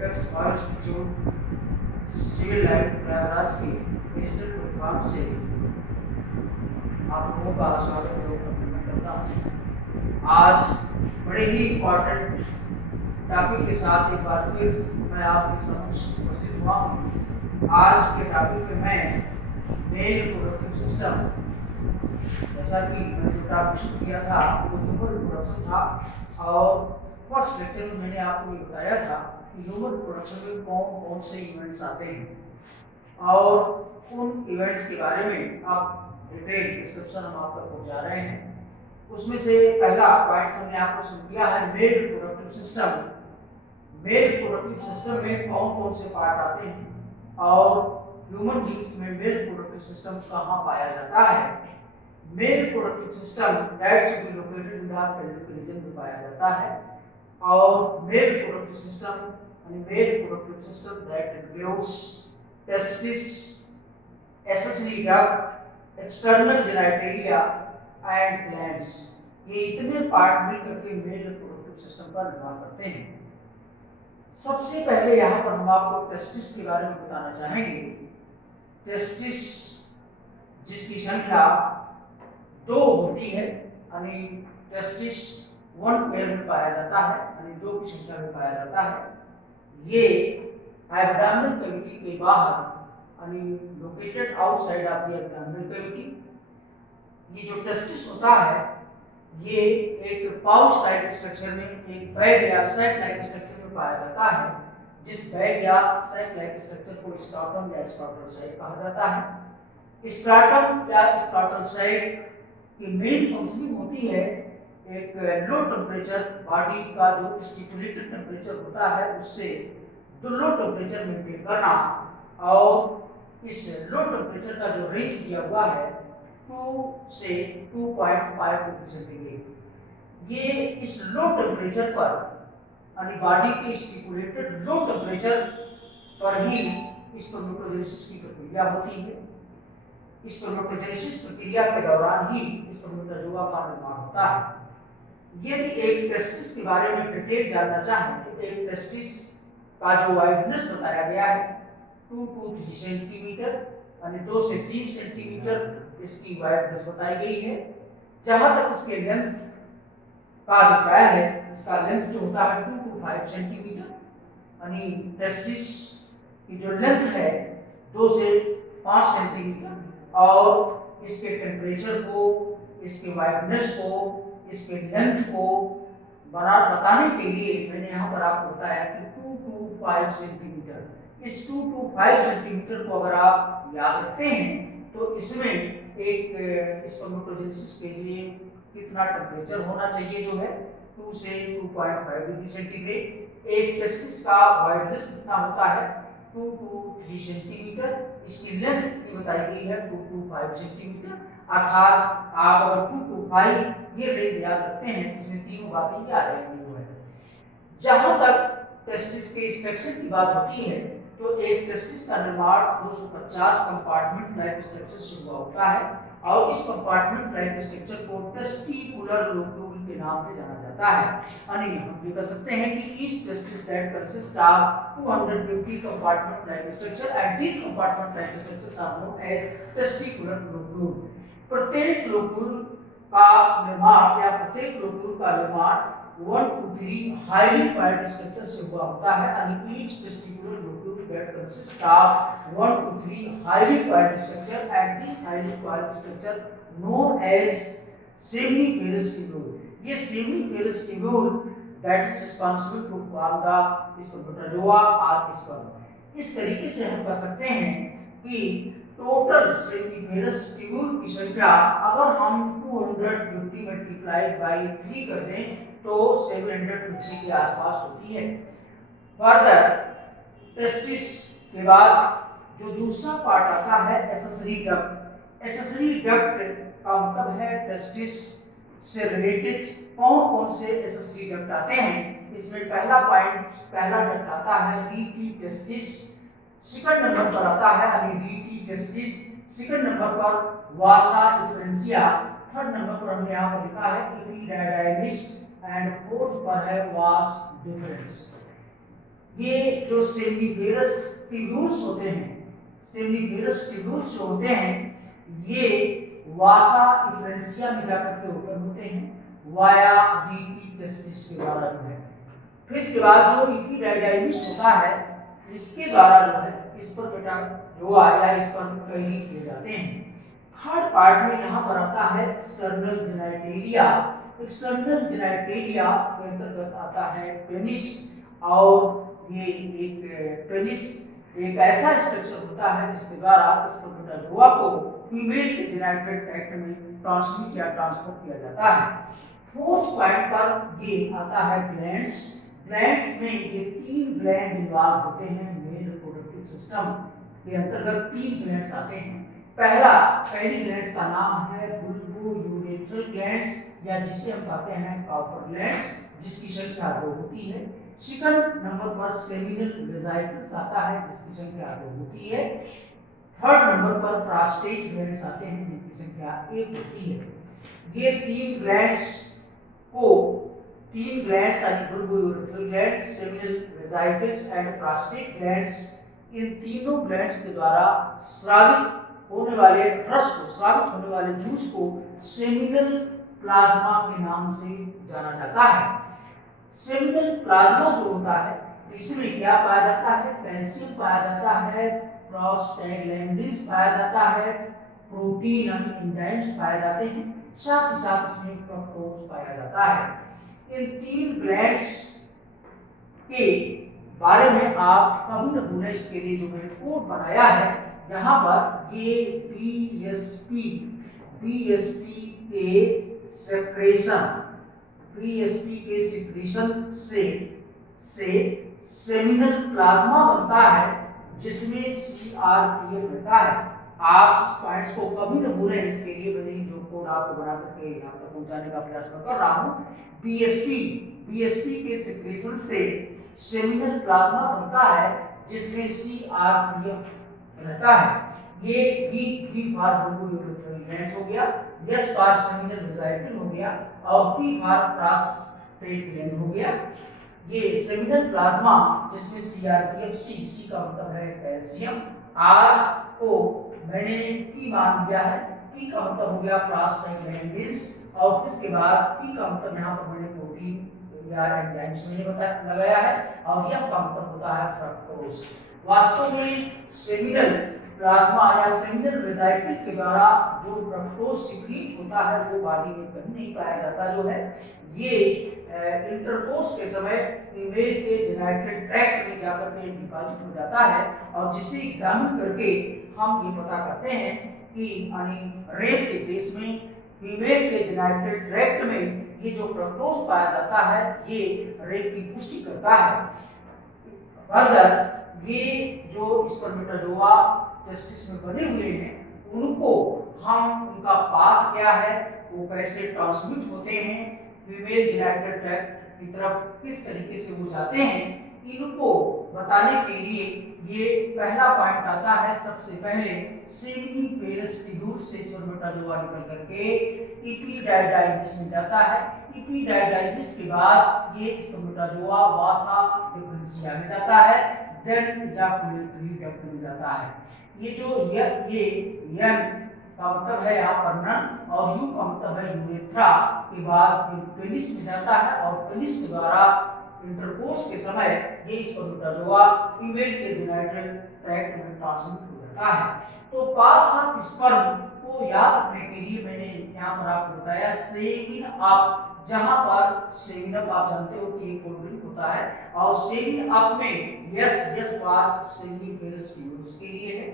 Apex forest जो civil line Prayagraj के digital platform से आप लोगों का स्वागत एवं अभिनंदन करता हूँ। आज बड़े ही इम्पोर्टेंट टॉपिक के साथ एक बार फिर मैं आपके समक्ष उपस्थित हुआ हूँ। आज के टॉपिक में मैं मेल रिप्रोडक्टिव सिस्टम, जैसा कि मैंने जो टॉपिक शुरू किया था वो ह्यूमन रिप्रोडक्शन था, और फर्स्ट लेक्चर में मैंने आपको ये बताया था कि ह्यूमन रिप्रोडक्शन में कौन कौन से इवेंट्स आते हैं और उन इवेंट्स के बारे में आप डिटेल डिस्क्रिप्शन हम आप तक पहुँचा रहे हैं। उसमें से पहला पॉइंट हमने आपको सुन किया है male reproductive system. Male reproductive system में कौन कौन से पार्ट आते हैं और ह्यूमन बींग्स में मेल रिप्रोडक्टिव सिस्टम कहाँ पाया जाता है। Male reproductive system that should be located in the pelvic region में पाया जाता है, और मेल रिप्रोडक्टिव सिस्टम यानी male reproductive system that includes testis, accessory duct, external genitalia and glands. ये इतने पार्ट मिलकर के मेल रिप्रोडक्टिव सिस्टम का निर्माण करते हैं। सबसे पहले यहाँ पर हम आपको टेस्टिस के बारे में बताना चाहेंगे। टेस्टिस जिसकी संख्या 2 होती है, यानी टेस्टिस 1 पेयर में पाया जाता है, यानी 2 की संख्या में पाया जाता है। ये एब्डोमिनल कैविटी के बाहर, यानी located outside of the abdominal cavity. ये जो टेस्टिस होता है ये एक पाउच टाइप स्ट्रक्चर में, एक बैग या सैक टाइप स्ट्रक्चर में पाया जाता है, जिस बैग या सैक टाइप स्ट्रक्चर को स्ट्राटम या स्ट्राटल सैक कहा जाता है। स्ट्राटम या स्ट्राटल सैक की मेन फंक्शनिंग होती है एक लो टेम्परेचर बॉडी का जो स्टिपुलेटेड टेम्परेचर होता है उससे लो टेम्परेचर मेंटेन करना, और इस लो टेम्परेचर का जो रेंज दिया हुआ है 2 से 2.5 डिग्री सेंटीग्रेड। ये इस लो टेम्परेचर पर, यानी बॉडी के स्टिपुलेटेड लो टेम्परेचर पर ही स्पर्मेटोजेनेसिस की प्रक्रिया होती है। स्पर्मेटोजेनेसिस प्रक्रिया के दौरान ही स्पर्मेटोजोआ का निर्माण होता है। यदि एक टेस्टिस के बारे में डिटेल जानना चाहें तो एक टेस्टिस का जो वाइडनेस बताया गया है 2 to 3 सेंटीमीटर, यानी 2 से 3 सेंटीमीटर इसकी वाइडनेस बताई गई है। जहां तक इसके लेंथ का अभिप्राय है, इसका लेंथ जो होता है 2 to 5 सेंटीमीटर, यानी टेस्टिस की जो लेंथ है 2 से 5 सेंटीमीटर, और इसके टेम्परेचर को, इसके वाइडनेस को, इसके लेंथ को बताने के लिए मैंने यहाँ पर आपको बताया कि 2 to 5 सेंटीमीटर। इस 2 to 5 सेंटीमीटर को अगर आप याद रखते हैं तो इसमें एक स्पर्मेटोजेनेसिस के लिए कितना टेम्परेचर होना चाहिए जो है 2 से 2.5 डिग्री सेंटीग्रेड। एक टेस्टिस का वाइडनेस कितना होता है 2 to 3 सेंटीमीटर, इसकी लेंथ कितनी बताई गई है 2 to 5 सेंटीमीटर। अर्थात आप अगर 2 to 5 ये रेंज याद रखते हैं तो इसमें तीनों बातें ही आ जाएंगी। वो है जहां तक टेस्टिस के स्ट्रक्चर की बात होती है तो एक टेस्टिस का निर्माण 250 कंपार्टमेंट टाइप स्ट्रक्चर से हुआ होता है, और इस कंपार्टमेंट टाइप स्ट्रक्चर को टेस्टिकुलर लोब्यूल के नाम से जाना जाता है। यानी हम ये कह सकते हैं कि each testis that consist of 250 compartment type structure and this compartment type structures are known as testicular lobule. प्रत्येक लोब्यूल का निर्माण या प्रत्येक लोब्यूल का निर्माण 1 to 3 हाईली पैक्ड स्ट्रक्चर से हुआ होता है, and each testicular lobule that consists of 1 to 3 highly packed structure, and this highly packed structure known as seminiferous tubule. ये seminiferous tubule that is responsible to form the spermatozoa or sperm। इस तरीके से हम कह सकते हैं कि total seminiferous tubule की संख्या अगर हम 250 मल्टीप्लाइड बाई 3 कर दें तो 750 के आसपास होती है। फर्दर टेस्टिस के बाद जो दूसरा पार्ट आता है एक्सेसरी डक्ट। एक्सेसरी डक्ट का मतलब है टेस्टिस से रिलेटेड कौन कौन से एक्सेसरी डक्ट आते हैं। इसमें पहला डक्ट आता है रीटी टेस्टिस, सेकंड नंबर पर आता है रीटी टेस्टिस, सेकंड नंबर पर वासा डिफरेंशिया, थर्ड नंबर पर हमने यहाँ पर लिखा है कि एपिडाइडाइमिस, एंड फोर्थ पर है vas deferens. 3 stage of accessory duct. Accessory duct में 3 स्टेज होते हैं। पहला स्टेज आता है ये जो सेमिनिफेरस ट्यूब्यूल्स होते हैं, सेमिनिफेरस ट्यूब्यूल्स जो होते हैं ये वासा इफ्रेंसिया में जाकर के ओपन होते हैं वाया वीटी टेस्टिस के द्वारा जो है। फिर इसके बाद जो इपीडाइडाइमिस होता है इसके द्वारा जो है इस पर बेटा जो आया इस पर कई किए जाते हैं। थर्ड पार्ट में यहाँ पर आता है एक्सटर्नल जेनिटेलिया। एक्सटर्नल जेनिटेलिया के अंतर्गत आता है पेनिस, और ये एक पेनिस एक ऐसा स्ट्रक्चर होता है जिसके द्वारा स्पर्मेटोजोआ को फीमेल के जेनिटल ट्रैक्ट में ट्रांसमिट या ट्रांसफर किया जाता है। फोर्थ पॉइंट पर ये आता है ग्लैंड्स। ग्लैंड्स में ये 3 ग्लैंड इन्वॉल्व होते हैं। मेल रिप्रोडक्टिव सिस्टम के अंतर्गत 3 ग्लैंड्स आते हैं। पहली ग्लैंड्स का नाम है बुल्बोयूरेथ्रल ग्लैंड्स या जिसे हम कहते हैं कॉपर ग्लैंड्स, जिसकी संख्या 2 होती है। सेकंड नंबर पर सेमिनल वेजाइकल्स आता है जिसकी संख्या 2 होती है। थर्ड नंबर पर प्रोस्टेट ग्लैंड्स आते हैं जिनकी संख्या 1 होती है। ये 3 glands bulbourethral glands, seminal vesicles and prostate glands, इन तीनों ग्लैंड्स के द्वारा स्रावित होने वाले रस को, स्रावित होने वाले जूस को सेमिनल प्लाज्मा के नाम से जाना जाता है। सेमिनल प्लाज्मा जो होता है इसमें क्या पाया जाता है? कैल्शियम पाया जाता है, प्रोस्टाग्लैंडिन्स पाया जाता है, प्रोटीन और एंजाइम्स पाए जाते हैं, साथ ही साथ इसमें फ्रक्टोज पाया जाता है। इन 3 ग्लैंड्स के बारे में आप कभी न भूलें, इसके लिए जो मैंने कोड बनाया है यहाँ पर, ये बीएसपी के सेक्रेशन से सेमिनल प्लाज्मा बनता है जिसमें सीआरपीएफ रहता है। आप इस पॉइंट्स को कभी न भूलें, इसके लिए मैंने जो कोड आपको बना करके यहाँ तक पहुँचाने का प्रयास कर रहा हूँ। बीएसपी के सेक्रेशन से सेमिनल प्लाज्मा बनता है जिसमें सीआरपीएफ रहता है। ये बी फॉर बुल्बोयूरेथ्रल ग्लैंड्स हो गया, एस फॉर सेमिनल वेजाइकल हो गया और पी फॉर प्रोस्टेट ग्लैंड हो गया। ये सेमिनल प्लाज्मा जिसमें सीआरपीएफ, सी का मतलब है कैल्शियम, आर को मैंने पी मान लिया है, पी का मतलब हो गया प्रोस्टाग्लैंडिन्स, और इसके बाद पी का मतलब यहाँ पर मैंने प्रोटीन या एंजाइम्स में लगाया है, और यह का मतलब होता है फ्रक्टोज। वास्तव में सेमिनल प्लाज्मा या सेमिनल वेजाइकल के द्वारा जो फ्रक्टोज सिक्रीट होता है वो बॉडी में कहीं नहीं पाया जाता, जो है ये इंटरकोर्स के समय फीमेल के जेनिटल ट्रैक्ट में जाकर के डिपॉजिट हो जाता है, और जिसे एग्जामिन करके हम ये पता करते हैं कि यानी रेप के केस में फीमेल के जेनिटल ट्रैक्ट में ये जो फ्रक्टोज पाया जाता है ये रेप की पुष्टि करता है। फर्दर ये जो स्पर्मेटोजोआ टेस्टिस में बने हुए हैं उनको हम, उनका पाथ क्या है, वो कैसे ट्रांसमिट होते हैं फीमेल जेनिटल ट्रैक्ट की तरफ, किस तरीके से वो जाते हैं, इनको बताने के लिए ये पहला पॉइंट आता है। सबसे पहले सेमिनिफेरस ट्यूब्यूल से स्पर्मेटोजोआ निकल करके इपीडाइडाइमिस में जाता है। इपीडाइडाइमिस के बाद ये स्पर्मेटोजोआ वासा डिफरेंशिया में जाता है, देन इजाकुलेटरी डक्ट में जाता है। ये जो ये यन का मतलब है यहाँ पर नन और यू का मतलब है यूरेथ्रा के बाद पेनिस में जाता है, और पेनिस के द्वारा इंटरकोर्स के समय ये स्पर्मेटोजोआ फीमेल के जेनिटल ट्रैक्ट में ट्रांसमिट हो जाता है। तो पाथ ऑफ स्पर्म को याद रखने के लिए मैंने यहाँ पर आपको बताया सेमिन अप, जहां पर सेमिन अप आप जानते हो कि एक कोल्ड ड्रिंक होता है, और सेमिन अप में यस फॉर सेमिनिफेरस ट्यूब्यूल्स के लिए है,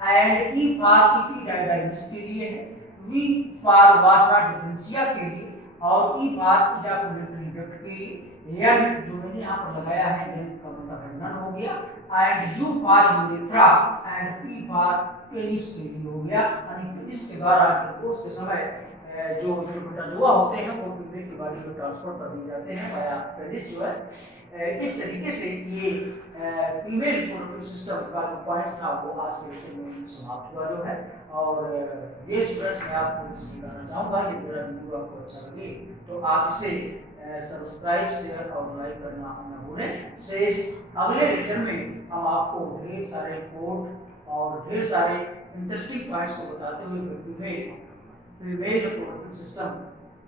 एंड ई फॉर इपीडाइडाइमिस के लिए है, वी फॉर वासा डिफरेंशिया के लिए, और ई फॉर इजाकुलेटरी डक्ट के लिए, एन जो मैंने यहाँ पर लगाया है एन का मतलब है नन हो गया, and you for urethra and P for penis के लिए हो गया। यानी पेनिस के द्वारा इंटरकोर्स के समय जो स्पर्मेटोजोआ होते हैं वो फीमेल की बॉडी में ट्रांसफर कर दिए जाते हैं वाया पेनिस जो है। इस तरीके से ये फीमेल रिप्रोडक्टिव सिस्टम का जो पॉइंट्स था वो आज के लेक्चर में समाप्त हुआ जो है। और ये स्टूडेंट्स मैं आपको बताना चाहूँगा, ये मेरा वीडियो आपको अच्छा लगे तो आप इसे सब्सक्राइब, शेयर और लाइक करना न भूलें। शेष अगले लेक्चर में हम आपको ढेर सारे कोड और ढेर सारे इंटरेस्टिंग पॉइंट्स को बताते हुए फीमेल रिप्रोडक्टिव सिस्टम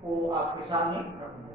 को आपके सामने रखूंगा।